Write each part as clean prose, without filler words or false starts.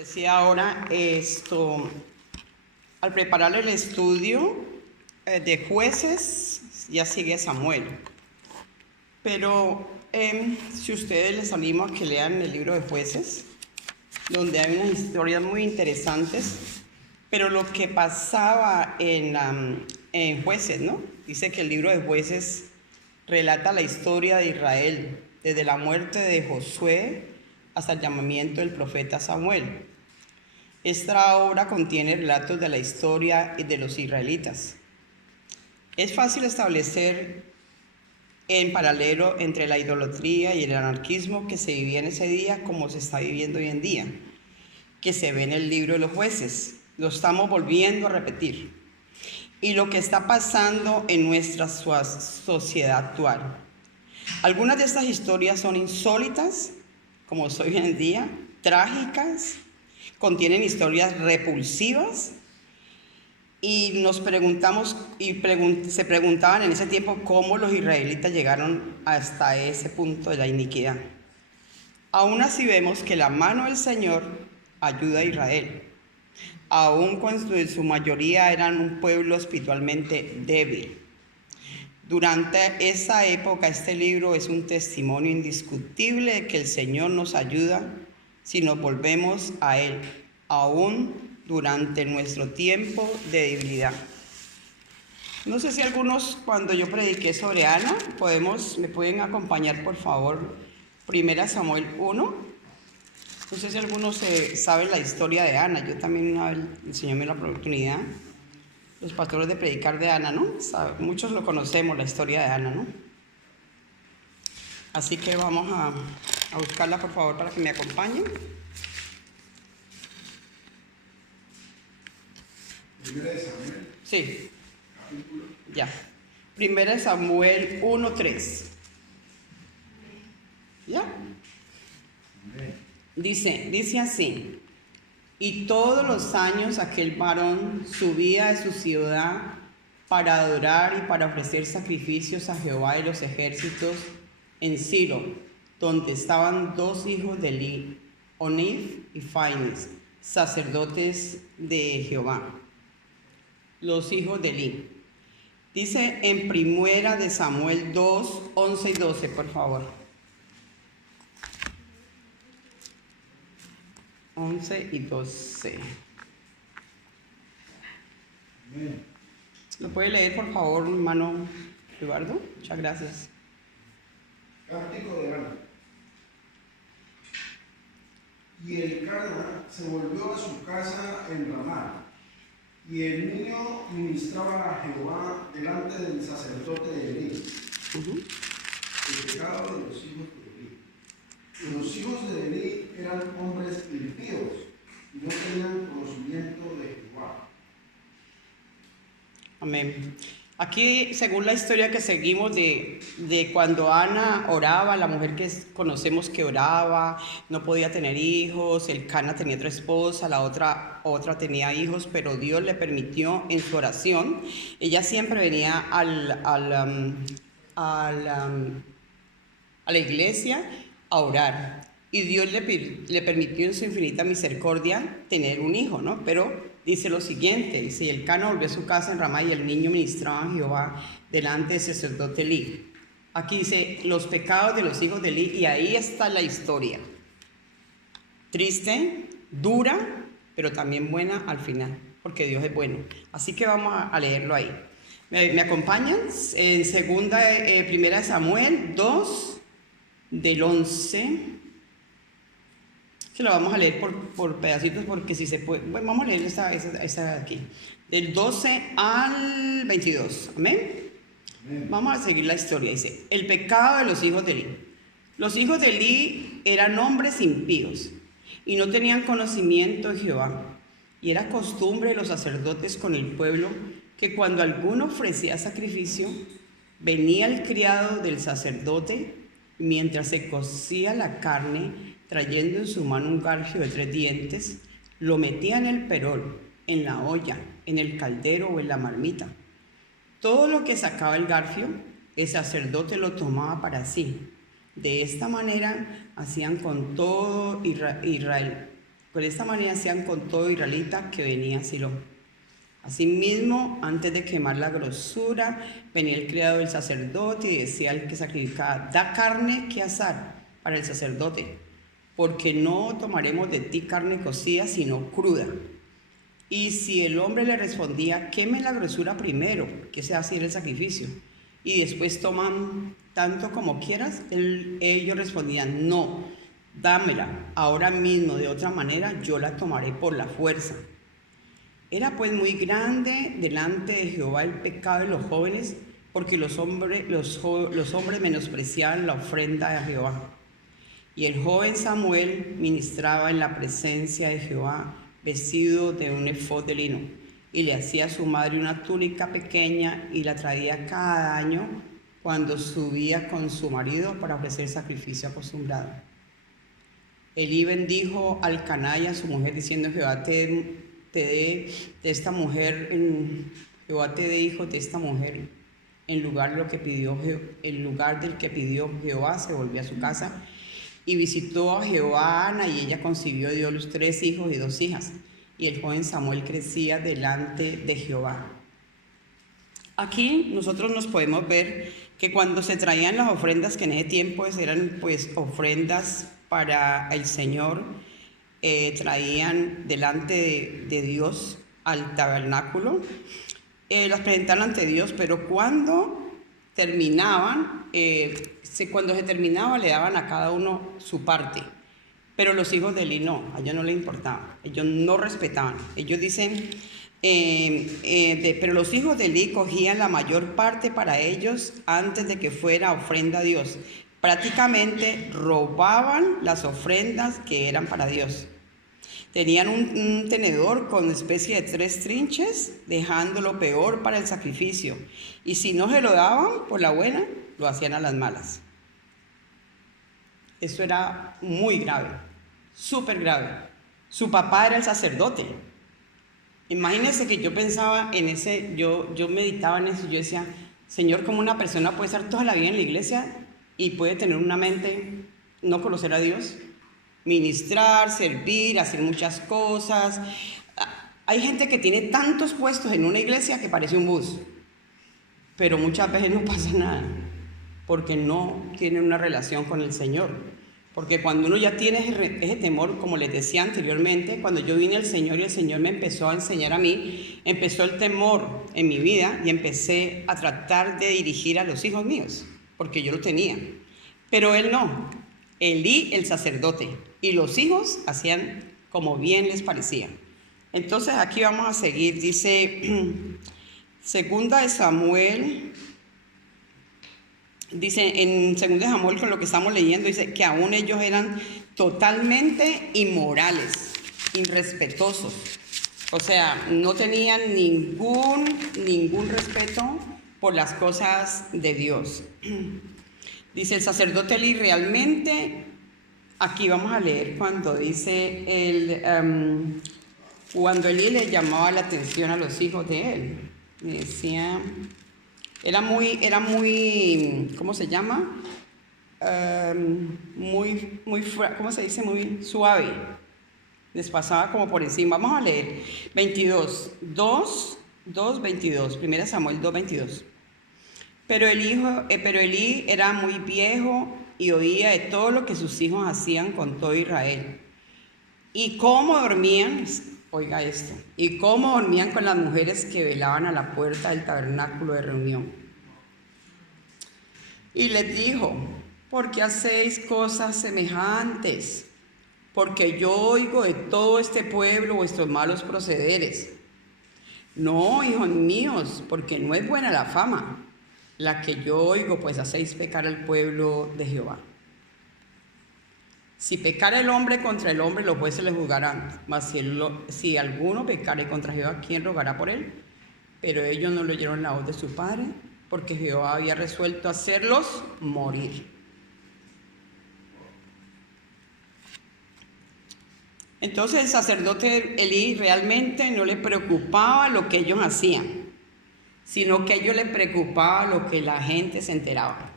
Decía ahora al preparar el estudio de Jueces, ya sigue Samuel. Pero si ustedes les animo a que lean el libro de Jueces, donde hay unas historias muy interesantes, pero lo que pasaba en Jueces, ¿no? Dice que el libro de Jueces relata la historia de Israel, desde la muerte de Josué hasta el llamamiento del profeta Samuel. Esta obra contiene relatos de la historia de los israelitas. Es fácil establecer en paralelo entre la idolatría y el anarquismo que se vivía en ese día como se está viviendo hoy en día, que se ve en el libro de los Jueces. Lo estamos volviendo a repetir. Y lo que está pasando en nuestra sociedad actual. Algunas de estas historias son insólitas, como es hoy en día, trágicas, contienen historias repulsivas, y nos preguntamos, se preguntaban en ese tiempo cómo los israelitas llegaron hasta ese punto de la iniquidad. Aún así vemos que la mano del Señor ayuda a Israel, aun cuando en su mayoría eran un pueblo espiritualmente débil. Durante esa época, este libro es un testimonio indiscutible de que el Señor nos ayuda si nos volvemos a Él, aún durante nuestro tiempo de debilidad. No sé si algunos, cuando yo prediqué sobre Ana, me pueden acompañar, por favor, 1 Samuel 1. No sé si algunos saben la historia de Ana. Yo también una vez el Señor me dio la oportunidad, los pastores, de predicar de Ana, ¿no? Muchos lo conocemos, la historia de Ana, ¿no? Así que vamos a buscarla, por favor, para que me acompañen. ¿Primera de Samuel? Sí. Capítulo. Ya. 1 Samuel 1:3. ¿Ya? Dice así: y todos los años aquel varón subía de su ciudad para adorar y para ofrecer sacrificios a Jehová de los ejércitos en Silo, donde estaban dos hijos de Eli, Onif y Finees, sacerdotes de Jehová. Los hijos de Eli. Dice en 1 Samuel 2, 11 y 12, por favor. 11 y 12. Amén. ¿Lo puede leer, por favor, hermano Eduardo? Muchas gracias. Cántico de Ana. Y el Cana se volvió a su casa en Ramá, y el niño ministraba a Jehová delante del sacerdote de Elí. El pecado de los hijos de Elí. Y los hijos de Elí eran hombres impíos y no tenían conocimiento de Jehová. Amén. Aquí, según la historia que seguimos de cuando Ana oraba, la mujer que conocemos que oraba, no podía tener hijos, el Cana tenía otra esposa, la otra tenía hijos, pero Dios le permitió en su oración. Ella siempre venía a la iglesia a orar, y Dios le permitió en su infinita misericordia tener un hijo, ¿no? Pero dice lo siguiente, dice: y el Cana volvió a su casa en Ramá, y el niño ministraba a Jehová delante del sacerdote Elí. Aquí dice los pecados de los hijos de Elí, y ahí está la historia. Triste, dura, pero también buena al final, porque Dios es bueno. Así que vamos a leerlo ahí. ¿Me acompañan? En 1 Samuel 2, del 11... que lo vamos a leer por pedacitos, porque si se puede, bueno, vamos a leer esta de aquí, del 12 al 22, amén. Vamos a seguir la historia. Dice: el pecado de los hijos de Elí. Los hijos de Elí eran hombres impíos y no tenían conocimiento de Jehová, y era costumbre de los sacerdotes con el pueblo que cuando alguno ofrecía sacrificio, venía el criado del sacerdote mientras se cocía la carne, trayendo en su mano un garfio de 3 dientes, lo metía en el perol, en la olla, en el caldero o en la marmita. Todo lo que sacaba el garfio, el sacerdote lo tomaba para sí. De esta manera hacían con todo Israel. Con esta manera hacían con todo israelita que venía a Silo. Asimismo, antes de quemar la grosura, venía el criado del sacerdote y decía al que sacrificaba: da carne que asar para el sacerdote, porque no tomaremos de ti carne cocida, sino cruda. Y si el hombre le respondía: queme la grosura primero, que se hace el sacrificio, y después toman tanto como quieras, ellos respondían: no, dámela ahora mismo, de otra manera yo la tomaré por la fuerza. Era pues muy grande delante de Jehová el pecado de los jóvenes, porque los hombres menospreciaban la ofrenda de Jehová. Y el joven Samuel ministraba en la presencia de Jehová, vestido de un efod de lino, y le hacía a su madre una túnica pequeña y la traía cada año cuando subía con su marido para ofrecer sacrificio acostumbrado. Elí bendijo al Elcana y a su mujer, diciendo: Jehová te dé de esta mujer, Jehová te dé hijos de esta mujer. En lugar del que pidió Jehová, se volvió a su casa y visitó a Jehová a Ana, y ella concibió y dio los 3 hijos y 2 hijas. Y el joven Samuel crecía delante de Jehová. Aquí nosotros nos podemos ver que cuando se traían las ofrendas, que en ese tiempo eran pues ofrendas para el Señor, traían delante de Dios al tabernáculo, las presentaban ante Dios, pero cuando terminaban, cuando se terminaba le daban a cada uno su parte. Pero los hijos de Elí no, a ellos no les importaba, ellos no respetaban. Ellos dicen, pero los hijos de Elí cogían la mayor parte para ellos antes de que fuera ofrenda a Dios. Prácticamente robaban las ofrendas que eran para Dios. Tenían un tenedor con especie de 3 trinches, dejando lo peor para el sacrificio. Y si no se lo daban por la buena, lo hacían a las malas. Eso era muy grave, súper grave. Su papá era el sacerdote. Imagínense que yo pensaba en ese, yo meditaba en eso y yo decía: Señor, ¿cómo una persona puede estar toda la vida en la iglesia y puede tener una mente, no conocer a Dios? Ministrar, servir, hacer muchas cosas. Hay gente que tiene tantos puestos en una iglesia que parece un bus, pero muchas veces no pasa nada, porque no tiene una relación con el Señor. Porque cuando uno ya tiene ese temor, como les decía anteriormente, cuando yo vine al Señor y el Señor me empezó a enseñar a mí, empezó el temor en mi vida y empecé a tratar de dirigir a los hijos míos, porque yo lo tenía. Pero él no, Elí el sacerdote, y los hijos hacían como bien les parecía. Entonces aquí vamos a seguir, dice Segunda de Samuel. Dice en 2 de Samuel, con lo que estamos leyendo, dice que aún ellos eran totalmente inmorales, irrespetuosos. O sea, no tenían ningún respeto por las cosas de Dios. Dice el sacerdote Elí realmente, aquí vamos a leer cuando dice, cuando Elí le llamaba la atención a los hijos de él. Le decía... Era muy, ¿cómo se llama? ¿Cómo se dice? Muy suave. Les pasaba como por encima. Vamos a leer 22, 22. 1 Samuel 2, 22. Pero Elí era muy viejo y oía de todo lo que sus hijos hacían con todo Israel. Y cómo dormían, oiga esto, y cómo dormían con las mujeres que velaban a la puerta del tabernáculo de reunión. Y les dijo: ¿por qué hacéis cosas semejantes? Porque yo oigo de todo este pueblo vuestros malos procederes. No, hijos míos, porque no es buena la fama la que yo oigo, pues hacéis pecar al pueblo de Jehová. Si pecare el hombre contra el hombre, los jueces le juzgarán. Mas si alguno pecare contra Jehová, ¿quién rogará por él? Pero ellos no le oyeron la voz de su padre, porque Jehová había resuelto hacerlos morir. Entonces el sacerdote Elí realmente no le preocupaba lo que ellos hacían, sino que a ellos les preocupaba lo que la gente se enteraba.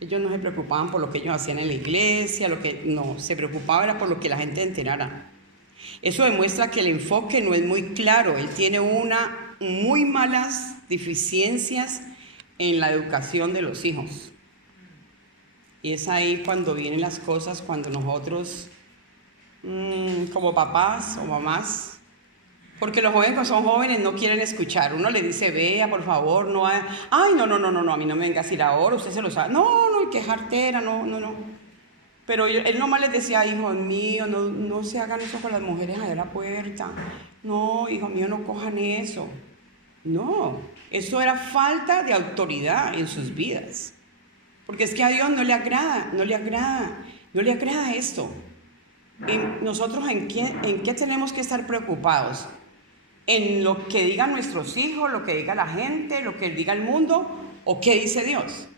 Ellos no se preocupaban por lo que ellos hacían en la iglesia, no, se preocupaban era por lo que la gente enterara. Eso demuestra que el enfoque no es muy claro. Él tiene muy malas deficiencias en la educación de los hijos. Y es ahí cuando vienen las cosas, cuando nosotros, como papás o mamás, porque los jóvenes cuando son jóvenes no quieren escuchar. Uno le dice, vea, por favor, no, ay, no, a mí no me venga a decir ahora, usted se lo sabe. No, qué jartera, no. Pero él nomás les decía, hijo mío, no se hagan eso con las mujeres allá a la puerta. No, hijo mío, no cojan eso. No, eso era falta de autoridad en sus vidas. Porque es que a Dios no le agrada esto. ¿Y nosotros en qué tenemos que estar preocupados? ¿En lo que digan nuestros hijos, lo que diga la gente, lo que diga el mundo o qué dice Dios?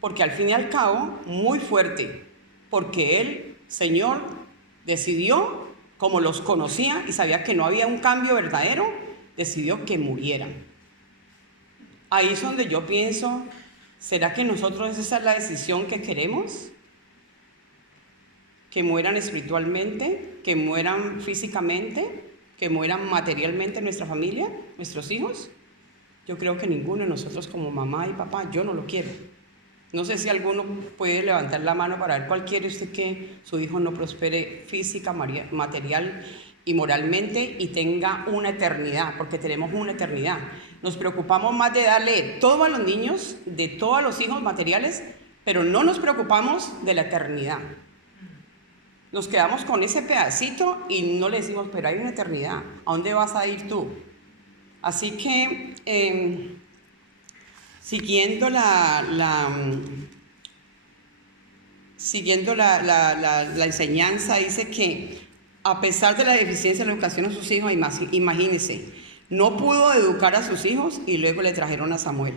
Porque al fin y al cabo, muy fuerte, porque Él, Señor, decidió, como los conocía y sabía que no había un cambio verdadero, decidió que murieran. Ahí es donde yo pienso, ¿será que nosotros esa es la decisión que queremos? Que mueran espiritualmente, que mueran físicamente, que mueran materialmente nuestra familia, nuestros hijos. Yo creo que ninguno de nosotros como mamá y papá, yo no lo quiero. No sé si alguno puede levantar la mano para ver cuál quiere usted que su hijo no prospere física, material y moralmente y tenga una eternidad, porque tenemos una eternidad. Nos preocupamos más de darle todo a los niños, de todos los hijos materiales, pero no nos preocupamos de la eternidad. Nos quedamos con ese pedacito y no le decimos, pero hay una eternidad, ¿a dónde vas a ir tú? Así que, siguiendo la enseñanza, dice que a pesar de la deficiencia de la educación a sus hijos, imagínense, no pudo educar a sus hijos y luego le trajeron a Samuel.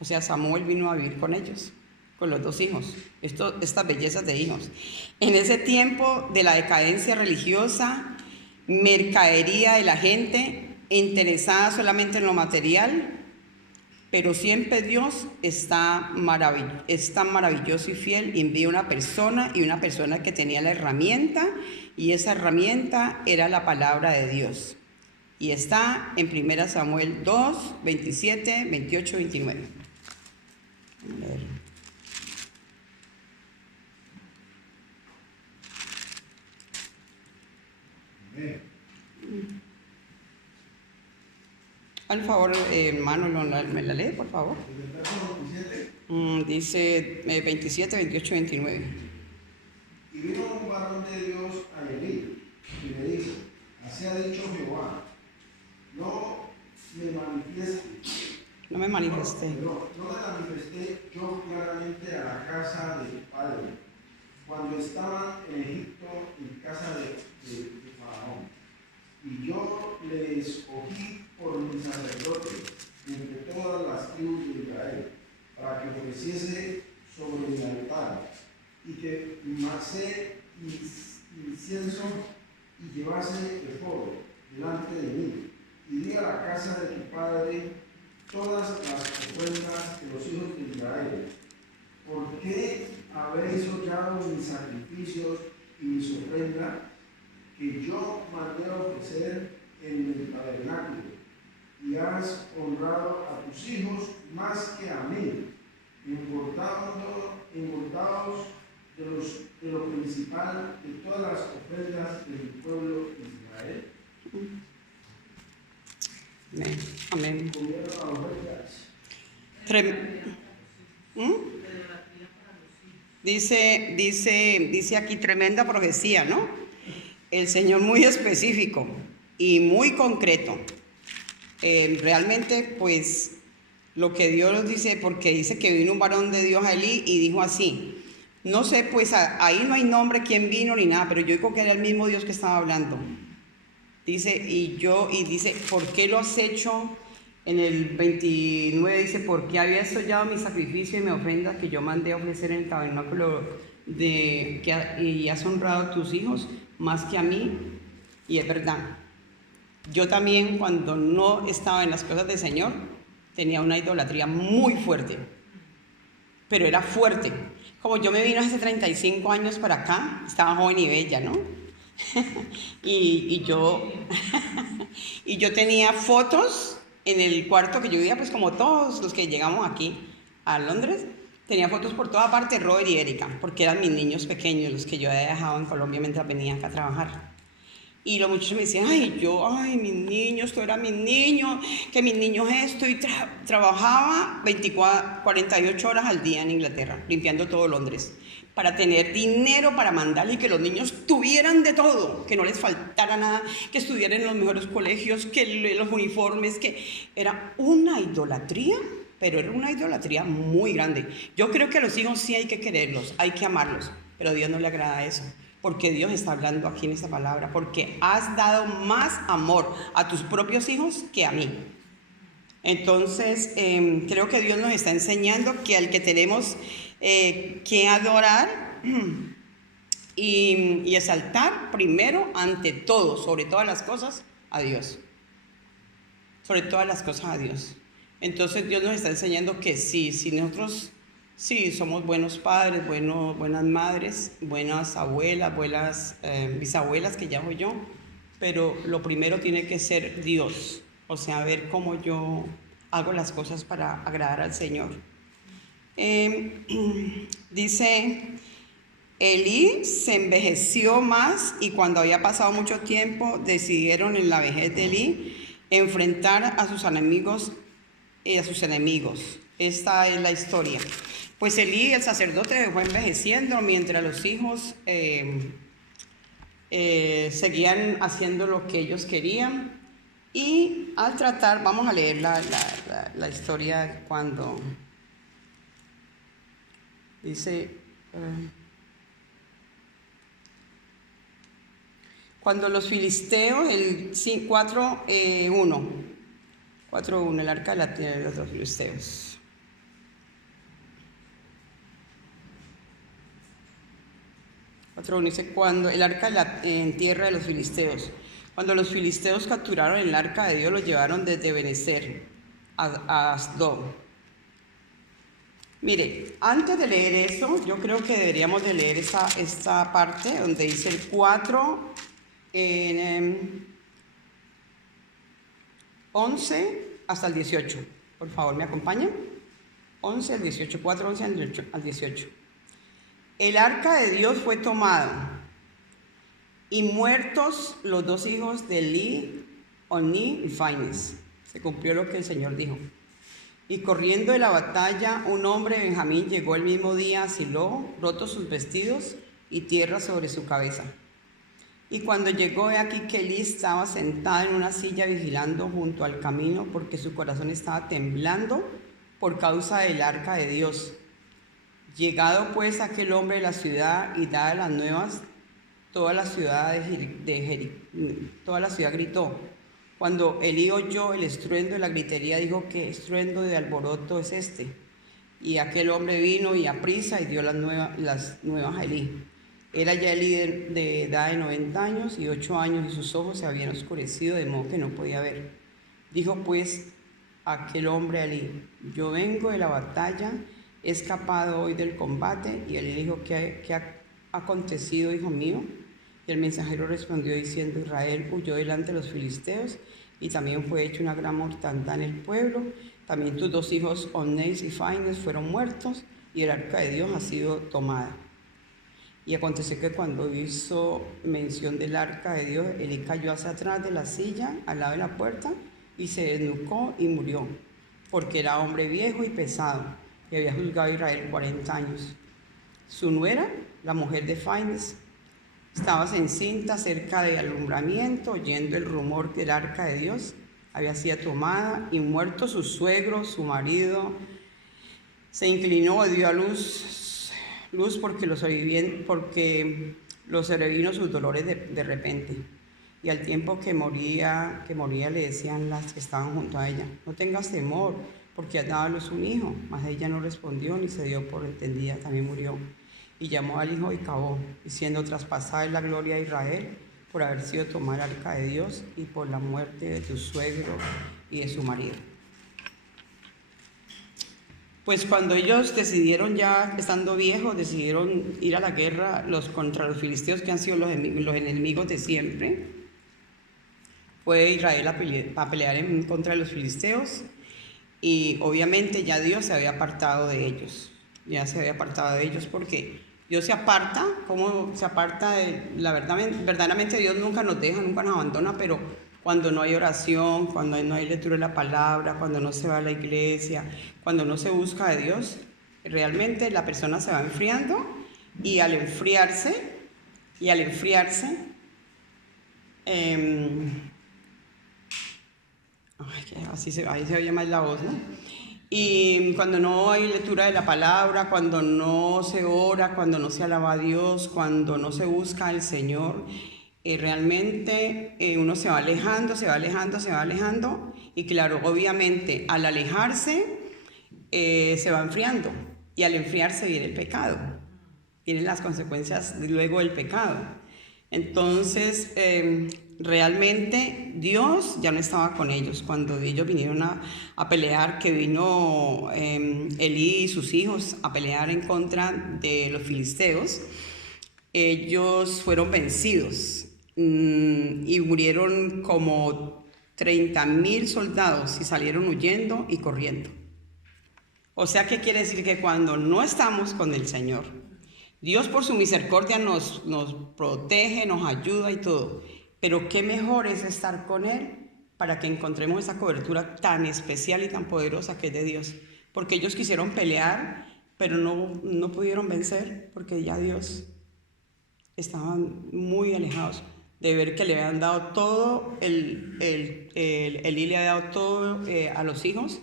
O sea, Samuel vino a vivir con ellos, con los dos hijos, estas bellezas de hijos. En ese tiempo de la decadencia religiosa, mercadería de la gente, interesada solamente en lo material, pero siempre Dios es tan maravilloso y fiel, y envía una persona que tenía la herramienta, y esa herramienta era la palabra de Dios. Y está en 1 Samuel 2, 27, 28, 29. Vamos a leer. Al favor, hermano, ¿me la lee, por favor? Dice 27, 28, 29. Y vino un varón de Dios a Elí y le dijo, así ha dicho Jehová, no me manifesté yo claramente a la casa de tu padre, cuando estaba en Egipto en casa de Faraón. Y yo le escogí por mi sacerdote entre todas las tribus de Israel, para que ofreciese sobre mi altar, y que quemase incienso y llevase efod delante de mí. Y di a la casa de tu padre todas las ofrendas de los hijos de Israel. ¿Por qué habéis hollado mis sacrificios y mis ofrendas que yo mandé a ofrecer en el tabernáculo? Y has honrado a tus hijos más que a mí, engordados de lo principal de todas las ofrendas de mi pueblo Israel. Amén. Dice aquí tremenda profecía, ¿no? El Señor muy específico y muy concreto. Realmente, pues, lo que Dios nos dice, porque dice que vino un varón de Dios a Elí y dijo así. No sé, pues ahí no hay nombre quién vino ni nada, pero yo digo que era el mismo Dios que estaba hablando. Dice, dice, ¿por qué lo has hecho? En el 29 dice, ¿por qué habías hollado mi sacrificio y mi ofrenda que yo mandé a ofrecer en el tabernáculo y has honrado a tus hijos más que a mí? Y es verdad. Yo también, cuando no estaba en las cosas del Señor, tenía una idolatría muy fuerte. pero era fuerte. Como yo me vine hace 35 años para acá, estaba joven y bella, ¿no? y yo y yo tenía fotos en el cuarto que yo vivía, pues como todos los que llegamos aquí a Londres, tenía fotos por toda parte de Robert y Erika, porque eran mis niños pequeños, los que yo había dejado en Colombia mientras venía acá a trabajar. Y los muchachos me decían, ay, mis niños, tú eras mis niños, que mis niños esto, y trabajaba 48 horas al día en Inglaterra, limpiando todo Londres, para tener dinero para mandarle y que los niños tuvieran de todo, que no les faltara nada, que estuvieran en los mejores colegios, que los uniformes, que era una idolatría, pero era una idolatría muy grande. Yo creo que a los hijos sí hay que quererlos, hay que amarlos, pero a Dios no le agrada eso. Porque Dios está hablando aquí en esta palabra, porque has dado más amor a tus propios hijos que a mí. Entonces, creo que Dios nos está enseñando que al que tenemos que adorar y exaltar primero, ante todo, sobre todas las cosas, a Dios. Sobre todas las cosas a Dios. Entonces, Dios nos está enseñando que sí, si nosotros... Sí, somos buenos padres, buenas madres, buenas abuelas, buenas bisabuelas, que llamo yo, pero lo primero tiene que ser Dios, o sea, ver cómo yo hago las cosas para agradar al Señor. Dice, Elí se envejeció más y cuando había pasado mucho tiempo decidieron en la vejez de Elí enfrentar a sus enemigos Esta es la historia. Pues Elí, el sacerdote, fue envejeciendo mientras los hijos seguían haciendo lo que ellos querían. Y al tratar, vamos a leer la historia cuando dice, cuando los filisteos, el 4:1, el arca de la tierra de los filisteos. Dice, cuando el arca en tierra de los filisteos, cuando los filisteos capturaron el arca de Dios, lo llevaron desde Benecer a Asdod. Mire, antes de leer eso, yo creo que deberíamos de leer esta parte donde dice el 4, 11 hasta el 18. Por favor, ¿me acompañan? 11 al 18, 4, 11 al 18. El arca de Dios fue tomado y muertos los dos hijos de Elí, Ofni y Finees. Se cumplió lo que el Señor dijo. Y corriendo de la batalla, un hombre de Benjamín llegó el mismo día a Silo, roto sus vestidos y tierra sobre su cabeza. Y cuando llegó, he aquí que Elí estaba sentado en una silla vigilando junto al camino, porque su corazón estaba temblando por causa del arca de Dios. Llegado pues aquel hombre de la ciudad y dadas las nuevas, toda la ciudad gritó. Cuando Elí oyó el estruendo de la gritería, dijo: ¿qué estruendo de alboroto es este? Y aquel hombre vino y aprisa y dio las nuevas a Elí. Era ya Elí de edad de 90 años y 8 años, y sus ojos se habían oscurecido de modo que no podía ver. Dijo pues aquel hombre a Elí: yo vengo de la batalla, he escapado hoy del combate. Y Elí dijo: ¿qué ha acontecido, hijo mío? Y el mensajero respondió diciendo: Israel huyó delante de los filisteos, y también fue hecha una gran mortandad en el pueblo. También tus dos hijos, Ofni y Finees, fueron muertos, y el arca de Dios ha sido tomada. Y aconteció que cuando hizo mención del arca de Dios, Elí cayó hacia atrás de la silla, al lado de la puerta, y se desnucó y murió, porque era hombre viejo y pesado, y había juzgado a Israel 40 años. Su nuera, la mujer de Finees, estaba encinta cerca del alumbramiento, oyendo el rumor del arca de Dios había sido tomada, y muerto su suegro, su marido, se inclinó y dio a luz porque lo sobrevino sus dolores de repente. Y al tiempo que moría le decían las que estaban junto a ella: no tengas temor, porque has dado a luz un hijo. Mas ella no respondió ni se dio por entendida, también murió. Y llamó al hijo Icabod, diciendo: traspasada es la gloria de Israel por haber sido tomada el arca de Dios y por la muerte de tu suegro y de su marido. Pues cuando ellos decidieron, ya estando viejos, decidieron ir a la guerra contra los filisteos, que han sido los enemigos de siempre, fue Israel a pelear en contra de los filisteos, y obviamente ya Dios se había apartado de ellos. Ya se había apartado de ellos porque Dios se aparta. ¿Cómo se aparta? Verdaderamente Dios nunca nos deja, nunca nos abandona, pero cuando no hay oración, cuando no hay lectura de la palabra, cuando no se va a la iglesia, cuando no se busca de Dios, realmente la persona se va enfriando, y al enfriarse, ahí se oye más la voz, ¿no? Y cuando no hay lectura de la palabra, cuando no se ora, cuando no se alaba a Dios, cuando no se busca al Señor, realmente uno se va alejando, y claro, obviamente al alejarse se va enfriando, y al enfriarse viene el pecado, vienen las consecuencias luego del pecado. Entonces, realmente Dios ya no estaba con ellos. Cuando ellos vinieron a pelear, que vino Elí y sus hijos a pelear en contra de los filisteos, ellos fueron vencidos, y murieron como 30,000 soldados, y salieron huyendo y corriendo. O sea, ¿qué quiere decir? Que cuando no estamos con el Señor, Dios por su misericordia nos protege, nos ayuda y todo, pero qué mejor es estar con Él para que encontremos esa cobertura tan especial y tan poderosa que es de Dios. Porque ellos quisieron pelear, pero no pudieron vencer, porque ya Dios estaban muy alejados de ver que le habían dado todo, Elí le había dado todo a los hijos,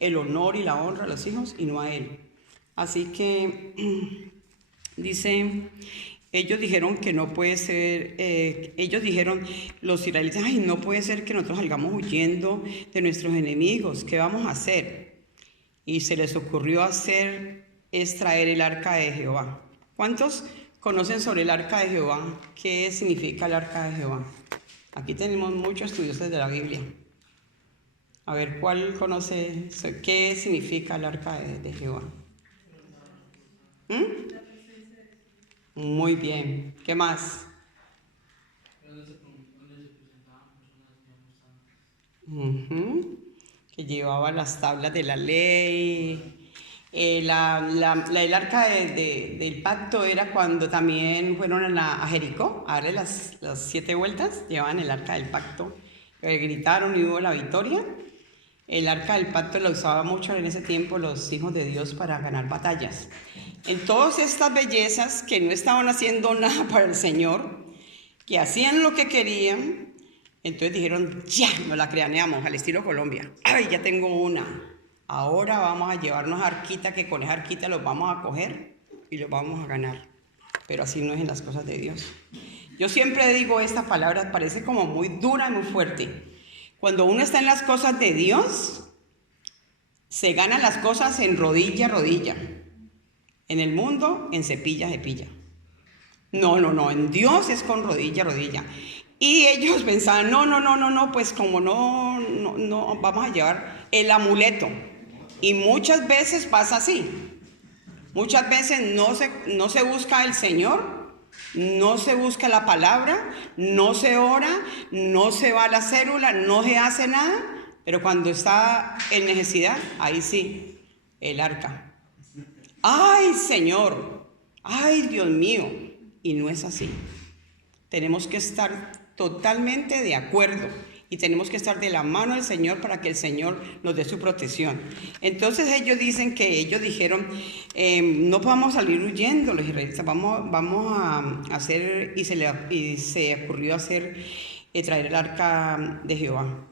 el honor y la honra a los hijos, y no a él. Así que dice, ellos dijeron que no puede ser, ellos dijeron, los israelitas, ay, no puede ser que nosotros salgamos huyendo de nuestros enemigos, ¿qué vamos a hacer? Y se les ocurrió traer el arca de Jehová. ¿Cuántos conocen sobre el arca de Jehová? ¿Qué significa el arca de Jehová? Aquí tenemos muchos estudiosos de la Biblia. A ver, ¿cuál conoce qué significa el arca de Jehová? Muy bien. ¿Qué más? Que llevaba las tablas de la ley. El arca del pacto era cuando también fueron a Jericó a darle las 7 vueltas. Llevaban el arca del pacto. Gritaron y hubo la victoria. El arca del pacto la usaba mucho en ese tiempo los hijos de Dios para ganar batallas. En todas estas bellezas que no estaban haciendo nada para el Señor, que hacían lo que querían, entonces dijeron, ya, nos la craneamos al estilo Colombia. Ay, ya tengo una. Ahora vamos a llevarnos arquita, que con esa arquita los vamos a coger y los vamos a ganar. Pero así no es en las cosas de Dios. Yo siempre digo esta palabra, parece como muy dura y muy fuerte. Cuando uno está en las cosas de Dios, se ganan las cosas en rodilla a rodilla. En el mundo, en cepilla a cepilla. No, en Dios es con rodilla a rodilla. Y ellos pensaban, no, pues como no, vamos a llevar el amuleto. Y muchas veces pasa así. Muchas veces no se busca el Señor, no se busca la palabra, no se ora, no se va a la célula, no se hace nada, pero cuando está en necesidad, ahí sí, el arca. ¡Ay, Señor! ¡Ay, Dios mío! Y no es así. Tenemos que estar totalmente de acuerdo y tenemos que estar de la mano del Señor para que el Señor nos dé su protección. Entonces ellos dijeron, no podemos salir huyendo los israelitas, vamos a hacer, y se ocurrió traer el arca de Jehová.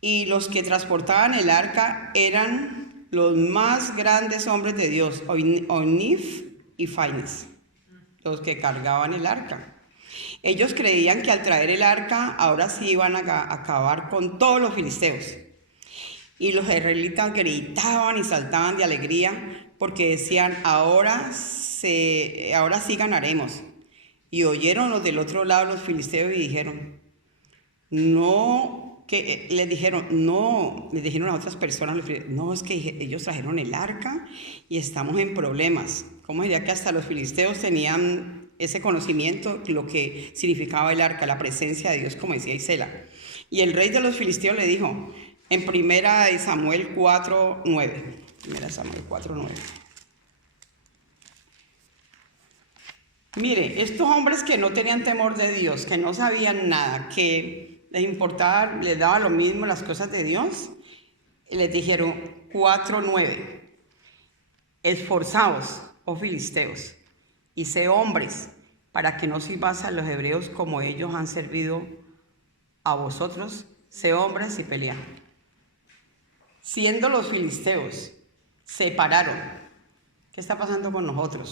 Y los que transportaban el arca eran los más grandes hombres de Dios, Onif y Faines, los que cargaban el arca. Ellos creían que al traer el arca, ahora sí iban a acabar con todos los filisteos. Y los israelitas gritaban y saltaban de alegría porque decían, ahora sí ganaremos. Y oyeron los del otro lado, los filisteos, y dijeron, no que le dijeron, no, le dijeron a otras personas, no, es que ellos trajeron el arca y estamos en problemas. ¿Cómo diría que hasta los filisteos tenían ese conocimiento, lo que significaba el arca, la presencia de Dios, como decía Isela? Y el rey de los filisteos le dijo, en 1 Samuel 4:9, 1 Samuel 4:9. Mire, estos hombres que no tenían temor de Dios, que no sabían nada, que les importaba, les daba lo mismo las cosas de Dios, les dijeron 4:9, esforzaos, oh filisteos, y sé hombres, para que no sirváis a los hebreos como ellos han servido a vosotros, sé hombres y pelead. Siendo los filisteos, se pararon. ¿Qué está pasando con nosotros?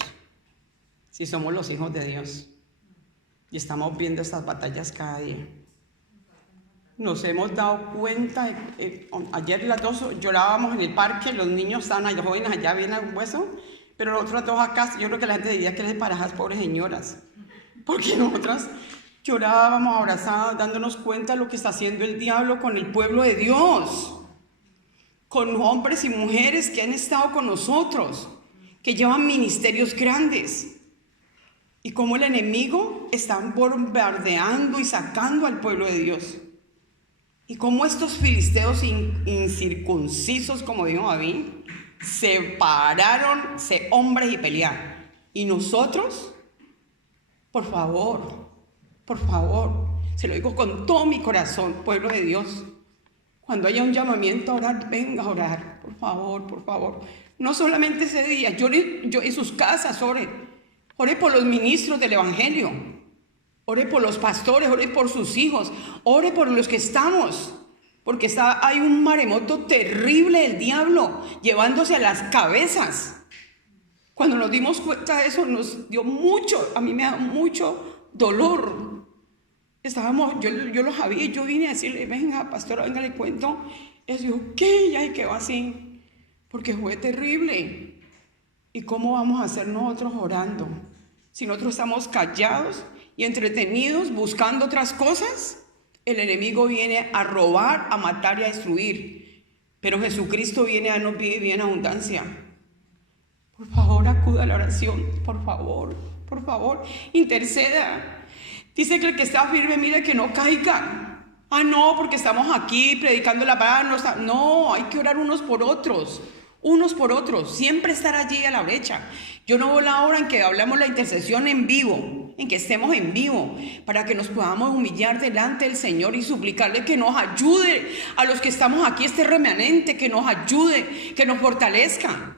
Si somos los hijos de Dios y estamos viendo estas batallas cada día. Nos hemos dado cuenta, ayer las dos llorábamos en el parque, los niños estaban allá, jóvenes allá bien al hueso, pero los otros dos acá, yo creo que la gente diría que les parajas, pobres señoras, porque nosotras llorábamos abrazadas, dándonos cuenta de lo que está haciendo el diablo con el pueblo de Dios, con hombres y mujeres que han estado con nosotros, que llevan ministerios grandes. Y cómo el enemigo está bombardeando y sacando al pueblo de Dios. Y cómo estos filisteos incircuncisos, como dijo David, se pararon, se hombres y pelearon. Y nosotros, por favor, se lo digo con todo mi corazón, pueblo de Dios, cuando haya un llamamiento a orar, venga a orar, por favor. No solamente ese día, yo en sus casas ore por los ministros del Evangelio, ore por los pastores, ore por sus hijos, ore por los que estamos, porque hay un maremoto terrible del diablo llevándose a las cabezas. Cuando nos dimos cuenta de eso, nos dio mucho, a mí me da mucho dolor. Yo lo sabía y yo vine a decirle, venga, pastora, venga, le cuento. Y él dijo, ¿qué? Ya, y quedó así, porque fue terrible. ¿Y cómo vamos a hacer nosotros orando? Si nosotros estamos callados y entretenidos buscando otras cosas, el enemigo viene a robar, a matar y a destruir. Pero Jesucristo viene a darnos vida y vida en abundancia. Por favor, acuda a la oración, por favor, interceda. Dice que el que está firme, mire que no caiga. Ah, no, porque estamos aquí predicando la palabra. No, hay que orar unos por otros, siempre estar allí a la brecha. Yo no veo la hora en que hablamos la intercesión en vivo, en que estemos en vivo, para que nos podamos humillar delante del Señor y suplicarle que nos ayude a los que estamos aquí, este remanente, que nos ayude, que nos fortalezca.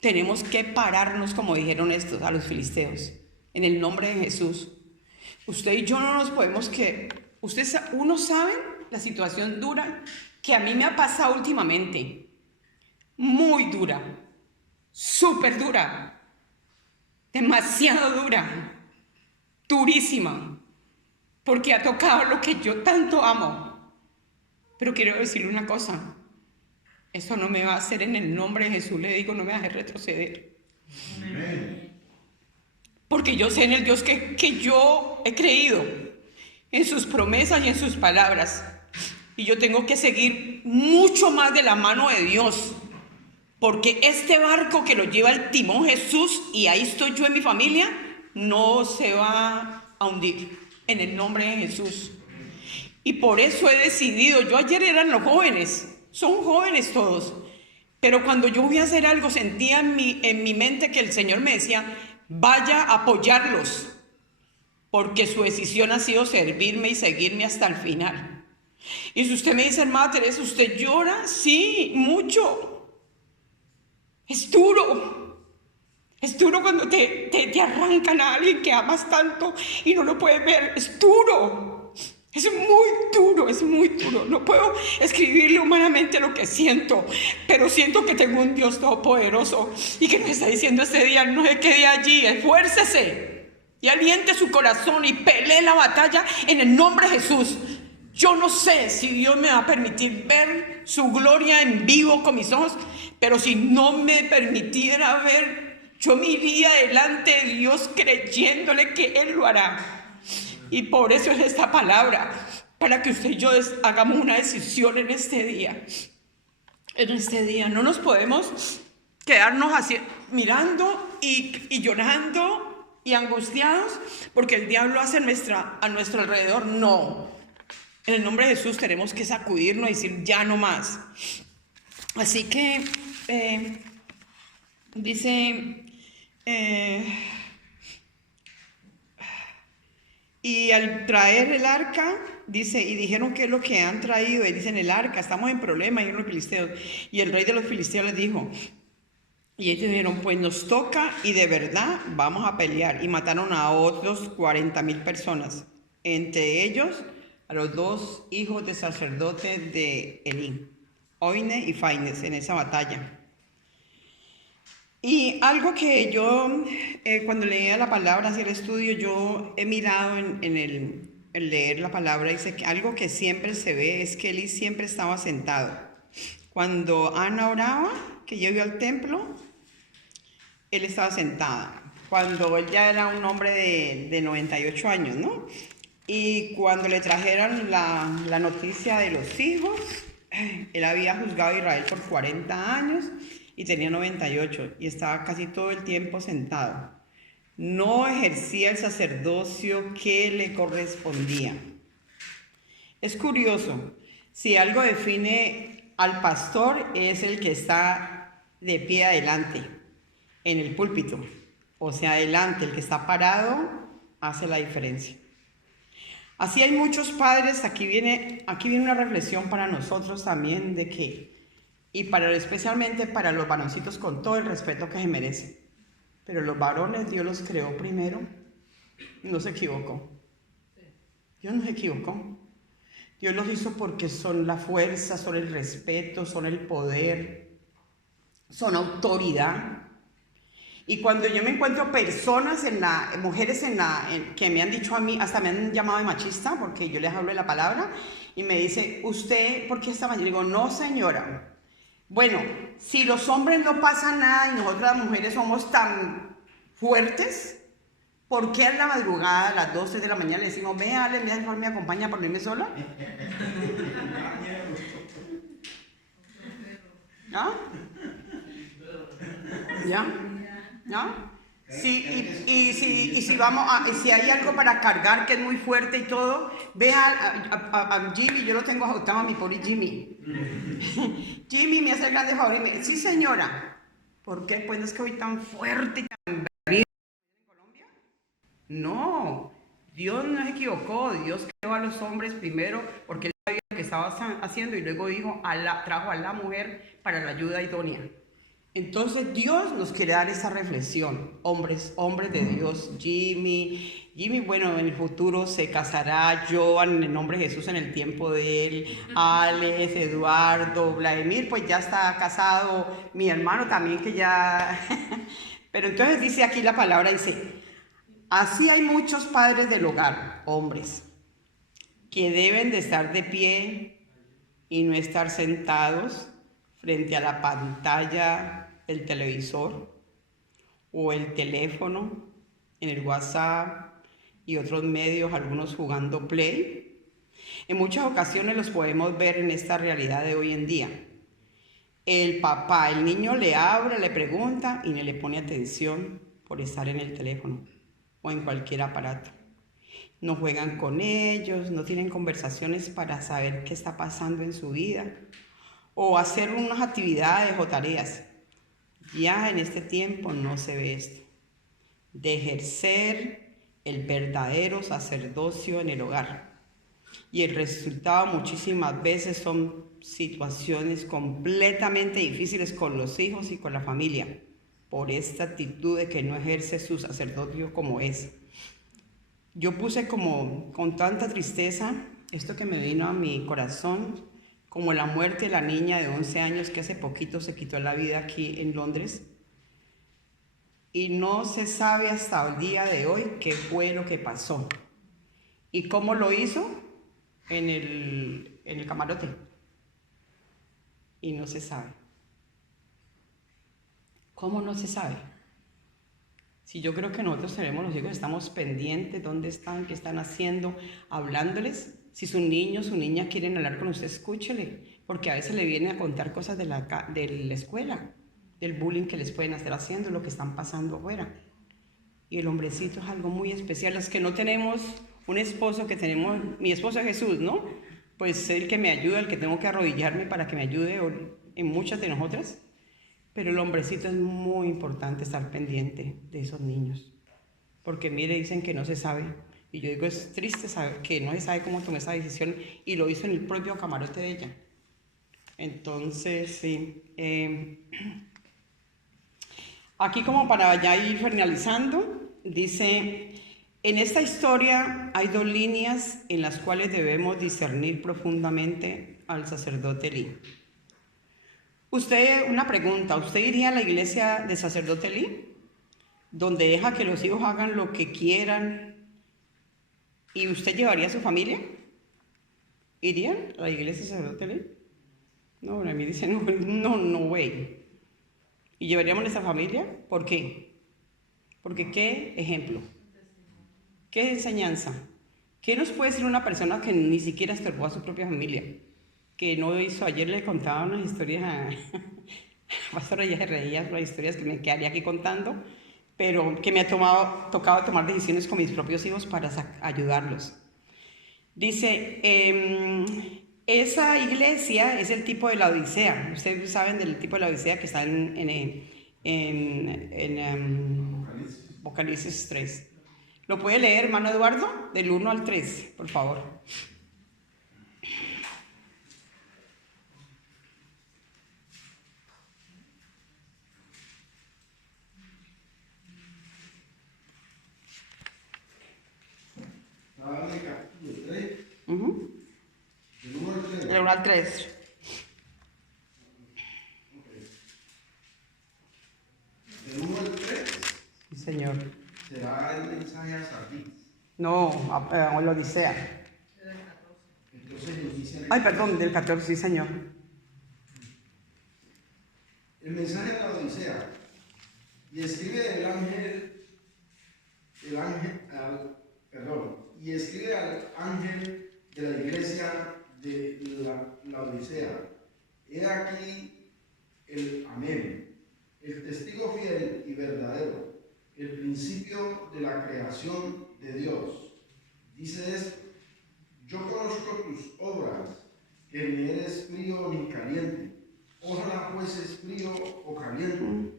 Tenemos que pararnos, como dijeron estos a los filisteos, en el nombre de Jesús. Usted y yo no nos podemos uno sabe la situación dura que a mí me ha pasado últimamente. Muy dura, súper dura, demasiado dura, durísima, porque ha tocado lo que yo tanto amo. Pero quiero decirle una cosa, eso no me va a hacer, en el nombre de Jesús le digo, no me va a hacer retroceder. Amén. Porque yo sé en el Dios que yo he creído, en sus promesas y en sus palabras, y yo tengo que seguir mucho más de la mano de Dios. Porque este barco que lo lleva el timón Jesús, y ahí estoy yo en mi familia, no se va a hundir, en el nombre de Jesús. Y por eso he decidido, yo ayer eran los jóvenes, son jóvenes todos, pero cuando yo voy a hacer algo, sentía en mi mente que el Señor me decía, vaya a apoyarlos, porque su decisión ha sido servirme y seguirme hasta el final. Y si usted me dice, hermana Teresa, ¿usted llora? Sí, mucho. Es duro cuando te arrancan a alguien que amas tanto y no lo puedes ver. Es duro, es muy duro. No puedo escribirle humanamente lo que siento, pero siento que tengo un Dios todopoderoso y que nos está diciendo este día, no se quede allí, esfuércese y aliente su corazón y pelee la batalla en el nombre de Jesús. Yo no sé si Dios me va a permitir ver su gloria en vivo con mis ojos, pero si no me permitiera ver, yo me iría delante de Dios creyéndole que Él lo hará. Y por eso es esta palabra, para que usted y yo hagamos una decisión en este día. En este día no nos podemos quedarnos así mirando y llorando y angustiados porque el diablo hace a nuestro alrededor. No. En el nombre de Jesús tenemos que sacudirnos y decir ya no más. Así que dice, y al traer el arca, dice, y dijeron qué es lo que han traído, y dicen el arca, estamos en problema, y los filisteos. Y el rey de los filisteos les dijo, y ellos dijeron, pues nos toca y de verdad vamos a pelear. Y mataron a otros 40,000 personas, entre ellos a los 2 hijos de sacerdotes de Elí, Oine y Faines, en esa batalla. Y algo que yo, cuando leía la palabra, hacía el estudio, yo he mirado en el leer la palabra, dice que algo que siempre se ve es que Elí siempre estaba sentado. Cuando Ana oraba, que ella iba al templo, él estaba sentado. Cuando él ya era un hombre de 98 años, ¿no? Y cuando le trajeron la noticia de los hijos, él había juzgado a Israel por 40 años y tenía 98 y estaba casi todo el tiempo sentado. No ejercía el sacerdocio que le correspondía. Es curioso, si algo define al pastor es el que está de pie adelante, en el púlpito, o sea, adelante, el que está parado hace la diferencia. Así hay muchos padres, aquí viene una reflexión para nosotros también de que, y especialmente para los varoncitos con todo el respeto que se merecen, pero los varones Dios los creó primero, no se equivocó. Dios no se equivocó. Dios los hizo porque son la fuerza, son el respeto, son el poder, son autoridad. Y cuando yo me encuentro personas, mujeres que me han dicho a mí, hasta me han llamado de machista, porque yo les hablo de la palabra, y me dice, ¿usted por qué está mal? Yo digo, no señora. Bueno, si los hombres no pasa nada y nosotras las mujeres somos tan fuertes, ¿por qué a la madrugada, a las 12 de la mañana, le decimos, vea, me acompaña por irme sola? ¿Ah? ¿Ya? ¿No? Sí, y si hay algo para cargar que es muy fuerte y todo, ve a Jimmy, yo lo tengo ajustado a mi pobre Jimmy. Jimmy me hace el grande favor y me dice, sí señora, ¿por qué? Pues no es que hoy tan fuerte y tan berrido en Colombia. No, Dios no se equivocó, Dios creó a los hombres primero porque él sabía lo que estaba haciendo y luego trajo a la mujer para la ayuda idónea. Entonces Dios nos quiere dar esa reflexión, hombres de Dios, Jimmy, bueno, en el futuro se casará, Joan, en el nombre de Jesús, en el tiempo de él, Alex, Eduardo, Vladimir, pues ya está casado, mi hermano también que ya, pero entonces dice aquí la palabra, dice, así hay muchos padres del hogar, hombres, que deben de estar de pie y no estar sentados frente a la pantalla, el televisor o el teléfono, en el WhatsApp y otros medios, algunos jugando play. En muchas ocasiones los podemos ver en esta realidad de hoy en día. El papá, el niño le habla, le pregunta y no le pone atención por estar en el teléfono o en cualquier aparato. No juegan con ellos, no tienen conversaciones para saber qué está pasando en su vida o hacer unas actividades o tareas. Ya en este tiempo no se ve esto, de ejercer el verdadero sacerdocio en el hogar. Y el resultado muchísimas veces son situaciones completamente difíciles con los hijos y con la familia, por esta actitud de que no ejerce su sacerdocio como es. Yo puse con tanta tristeza esto que me vino a mi corazón, como la muerte de la niña de 11 años que hace poquito se quitó la vida aquí en Londres. Y no se sabe hasta el día de hoy qué fue lo que pasó. ¿Y cómo lo hizo? En el camarote. Y no se sabe. ¿Cómo no se sabe? Si yo creo que nosotros tenemos los hijos, estamos pendientes, dónde están, qué están haciendo, hablándoles, Si su niño, su niña quieren hablar con usted, escúchele, porque a veces le vienen a contar cosas de la escuela, del bullying que les pueden estar haciendo, lo que están pasando afuera. Y el hombrecito es algo muy especial. Los que no tenemos un esposo, que tenemos, mi esposo es Jesús, ¿no? Pues es el que me ayuda, el que tengo que arrodillarme para que me ayude en muchas de nosotras. Pero el hombrecito es muy importante estar pendiente de esos niños. Porque mire, dicen que no se sabe. Y yo digo, es triste saber que no se sabe cómo tomó esa decisión. Y lo hizo en el propio camarote de ella. Entonces, sí. Aquí como para ya ir finalizando, dice, en esta historia hay dos líneas en las cuales debemos discernir profundamente al sacerdote Elí. Una pregunta, ¿usted iría a la iglesia del sacerdote Elí? Donde deja que los hijos hagan lo que quieran, ¿y usted llevaría a su familia? ¿Irían a la iglesia del sacerdote Elí? No, a mí dice, no way. ¿Y llevaríamos a nuestra familia? ¿Por qué? Porque ¿qué ejemplo? ¿Qué enseñanza? ¿Qué nos puede decir una persona que ni siquiera estorbó a su propia familia? Que no hizo, ayer le contaba unas historias a Pastor, ella se reía, las historias que me quedaría aquí contando, pero que me ha tocado tomar decisiones con mis propios hijos para ayudarlos. Dice, esa iglesia es el tipo de la Odisea. Ustedes saben del tipo de la Odisea que está en Apocalipsis 3. ¿Lo puede leer, hermano Eduardo? Del 1 al 3, por favor. Estaba en el capítulo 3. Del 1 al 3. Del 1 al 3. Sí, señor. Será el mensaje a Sardis. No, a la Odisea. Entonces nos dice. Ay, perdón, del 14, sí, señor. El mensaje a la Odisea. Y escribe y escribe al ángel de la iglesia de la Odisea. He aquí el Amén, el testigo fiel y verdadero, el principio de la creación de Dios. Dice esto: yo conozco tus obras, que ni eres frío ni caliente. Ojalá fueses frío o caliente.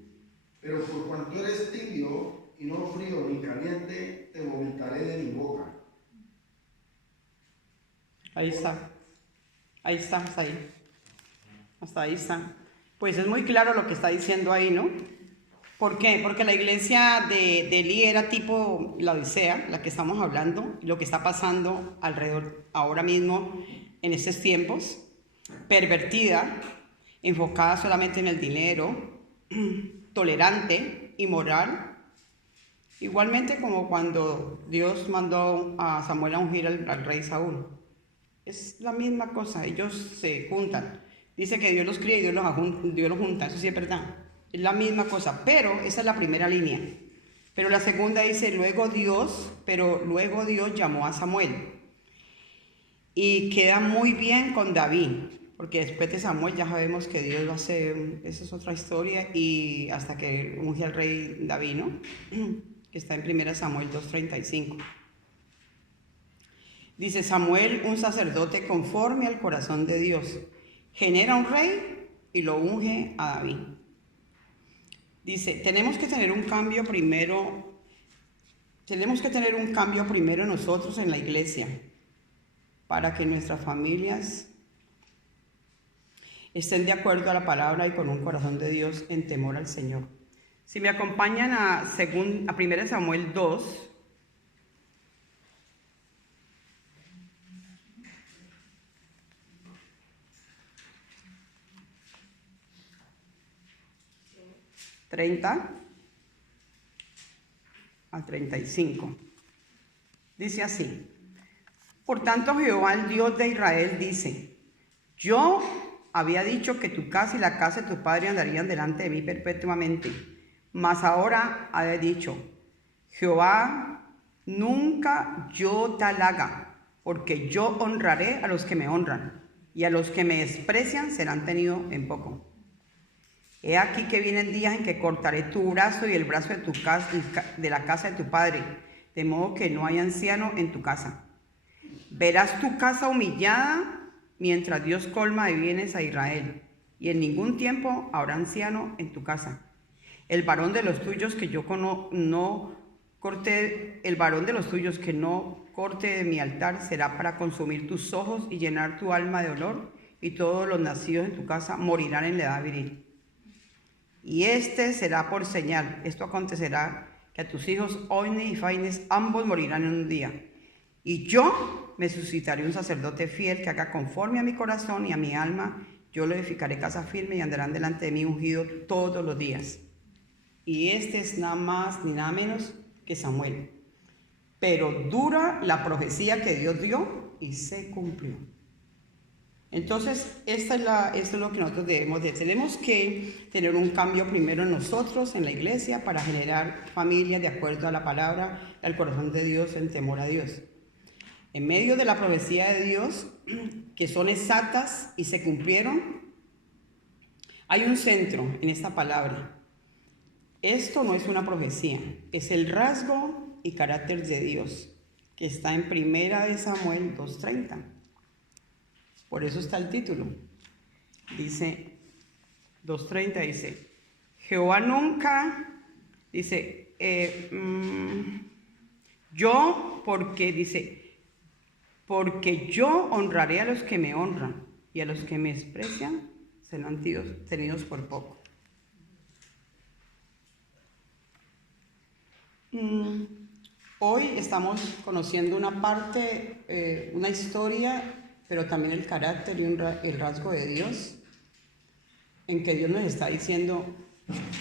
Pero por cuanto eres tibio y no frío ni caliente, te vomitaré de mi boca. Ahí está. Ahí está, hasta ahí. Hasta ahí está. Pues es muy claro lo que está diciendo ahí, ¿no? ¿Por qué? Porque la iglesia de Elí era tipo la Odisea, la que estamos hablando, lo que está pasando alrededor ahora mismo en estos tiempos, pervertida, enfocada solamente en el dinero, tolerante, inmoral, igualmente como cuando Dios mandó a Samuel a ungir al rey Saúl. Es la misma cosa, ellos se juntan. Dice que Dios los cría y Dios los junta, eso sí es verdad. Es la misma cosa, pero esa es la primera línea. Pero la segunda dice, luego Dios llamó a Samuel. Y queda muy bien con David, porque después de Samuel ya sabemos que Dios lo hace, esa es otra historia, y hasta que unge al rey David, ¿no? Que está en 1 Samuel 2:35. Dice, Samuel, un sacerdote conforme al corazón de Dios, genera un rey y lo unge a David. Dice, tenemos que tener un cambio primero nosotros en la iglesia, para que nuestras familias estén de acuerdo a la palabra y con un corazón de Dios en temor al Señor. Si me acompañan a 1 Samuel 2, ...30 al 35. Dice así: por tanto Jehová, el Dios de Israel, dice: yo había dicho que tu casa y la casa de tu padre andarían delante de mí perpetuamente, mas ahora he dicho: Jehová, nunca yo tal haga, porque yo honraré a los que me honran, y a los que me desprecian serán tenidos en poco. He aquí que vienen días en que cortaré tu brazo y el brazo de tu casa, de la casa de tu padre, de modo que no haya anciano en tu casa. Verás tu casa humillada mientras Dios colma de bienes a Israel, y en ningún tiempo habrá anciano en tu casa. El varón de los tuyos que no corte de mi altar será para consumir tus ojos y llenar tu alma de dolor, y todos los nacidos en tu casa morirán en la edad viril. Y este será por señal, esto acontecerá, que a tus hijos Ofni y Finees ambos morirán en un día. Y yo me suscitaré un sacerdote fiel que haga conforme a mi corazón y a mi alma. Yo le edificaré casa firme y andarán delante de mí ungido todos los días. Y este es nada más ni nada menos que Samuel. Pero dura la profecía que Dios dio y se cumplió. Entonces, esto es lo que nosotros debemos de. Tenemos que tener un cambio primero en nosotros, en la iglesia, para generar familias de acuerdo a la palabra, al corazón de Dios, en temor a Dios. En medio de la profecía de Dios, que son exactas y se cumplieron, hay un centro en esta palabra. Esto no es una profecía, es el rasgo y carácter de Dios, que está en 1 Samuel 2:30. Por eso está el título. Dice, 2:30 dice, Jehová nunca, dice, porque yo honraré a los que me honran, y a los que me desprecian serán tenidos por poco. Hoy estamos conociendo una parte, una historia, pero también el carácter y el rasgo de Dios, en que Dios nos está diciendo,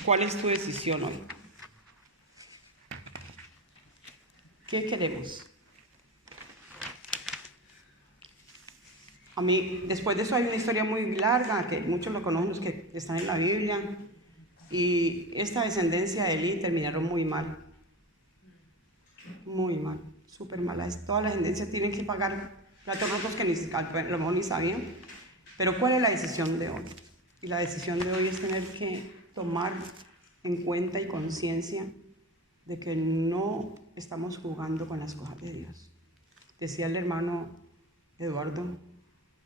¿cuál es tu decisión hoy? ¿Qué queremos? A mí, después de eso hay una historia muy larga, que muchos lo conocen, los que están en la Biblia, y esta descendencia de Elí terminaron muy mal, súper mal. Toda la descendencia tienen que pagar platos rotos que a lo mejor ni sabían. Pero ¿cuál es la decisión de hoy? Y la decisión de hoy es tener que tomar en cuenta y conciencia de que no estamos jugando con las cosas de Dios. Decía el hermano Eduardo,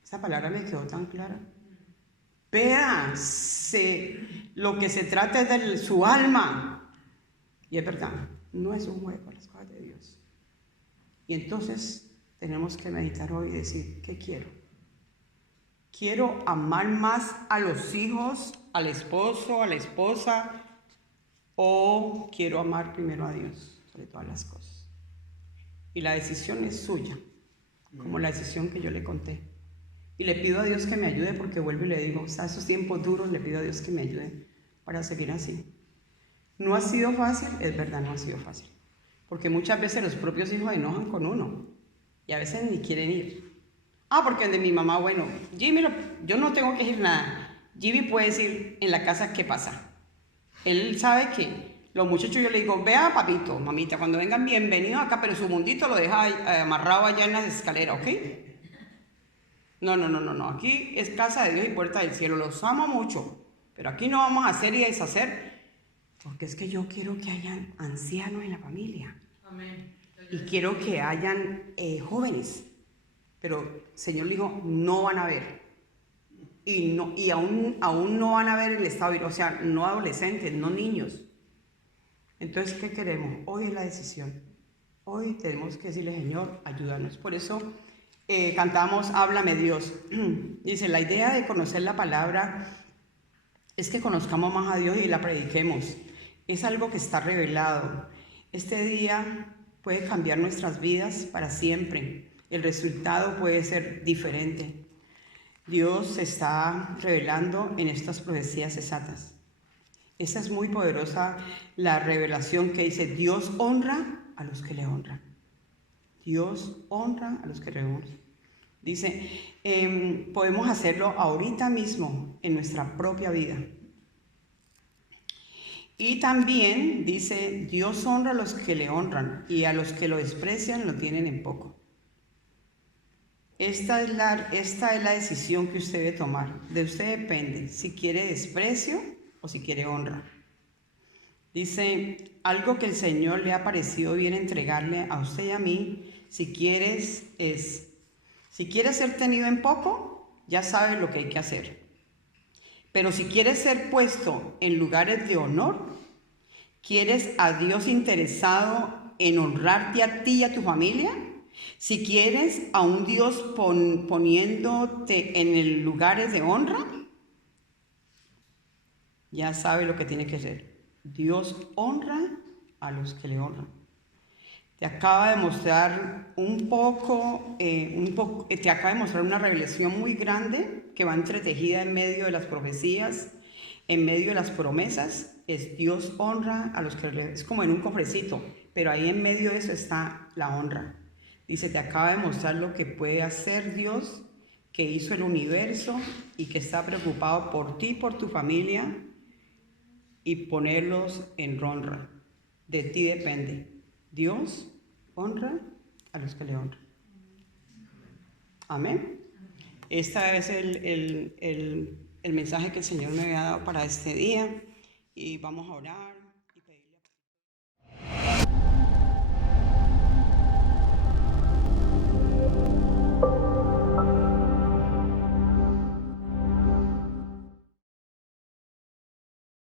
esa palabra me quedó tan clara. Lo que se trata es de su alma. Y es verdad, no es un juego las cosas de Dios. Y entonces tenemos que meditar hoy y decir, ¿qué quiero? ¿Quiero amar más a los hijos, al esposo, a la esposa? ¿O quiero amar primero a Dios sobre todas las cosas? Y la decisión es suya, como la decisión que yo le conté. Y le pido a Dios que me ayude, porque vuelvo y le digo, esos tiempos duros, le pido a Dios que me ayude para seguir así. No ha sido fácil, es verdad, no ha sido fácil. Porque muchas veces los propios hijos enojan con uno. Y a veces ni quieren ir. Porque de mi mamá, bueno, Jimmy, yo no tengo que decir nada. Jimmy puede decir en la casa qué pasa. Él sabe que los muchachos, yo le digo, vea papito, mamita, cuando vengan bienvenidos acá, pero su mundito lo deja amarrado allá en las escaleras, ¿ok? No, aquí es casa de Dios y puerta del cielo, los amo mucho, pero aquí no vamos a hacer y deshacer, porque es que yo quiero que hayan ancianos en la familia. Amén. Y quiero que hayan jóvenes, pero el Señor le dijo, no van a ver. Y aún no van a ver el estado, o sea, no adolescentes, no niños. Entonces, ¿qué queremos? Hoy es la decisión. Hoy tenemos que decirle, Señor, ayúdanos. Por eso cantamos, háblame Dios. Dice, la idea de conocer la palabra es que conozcamos más a Dios y la prediquemos. Es algo que está revelado. Este día puede cambiar nuestras vidas para siempre. El resultado puede ser diferente. Dios se está revelando en estas profecías exactas. Esta es muy poderosa la revelación que dice, Dios honra a los que le honran. Dios honra a los que le honran. Dice, podemos hacerlo ahorita mismo en nuestra propia vida. Y también dice, Dios honra a los que le honran y a los que lo desprecian lo tienen en poco. esta es la decisión que usted debe tomar. De usted depende si quiere desprecio o si quiere honra. Dice, algo que el Señor le ha parecido bien entregarle a usted y a mí, si quieres ser tenido en poco, ya sabes lo que hay que hacer. Pero si quieres ser puesto en lugares de honor, quieres a Dios interesado en honrarte a ti y a tu familia, si quieres a un Dios poniéndote en lugares de honra, ya sabes lo que tiene que hacer. Dios honra a los que le honran. Te acaba de mostrar te acaba de mostrar una revelación muy grande que va entretejida en medio de las profecías, en medio de las promesas. Es Dios honra a los que le... Es como en un cofrecito, pero ahí en medio de eso está la honra. Dice, te acaba de mostrar lo que puede hacer Dios, que hizo el universo y que está preocupado por ti, por tu familia, y ponerlos en honra. De ti depende. Dios honra a los que le honran. Amén. Este es el mensaje que el Señor me había dado para este día y vamos a orar.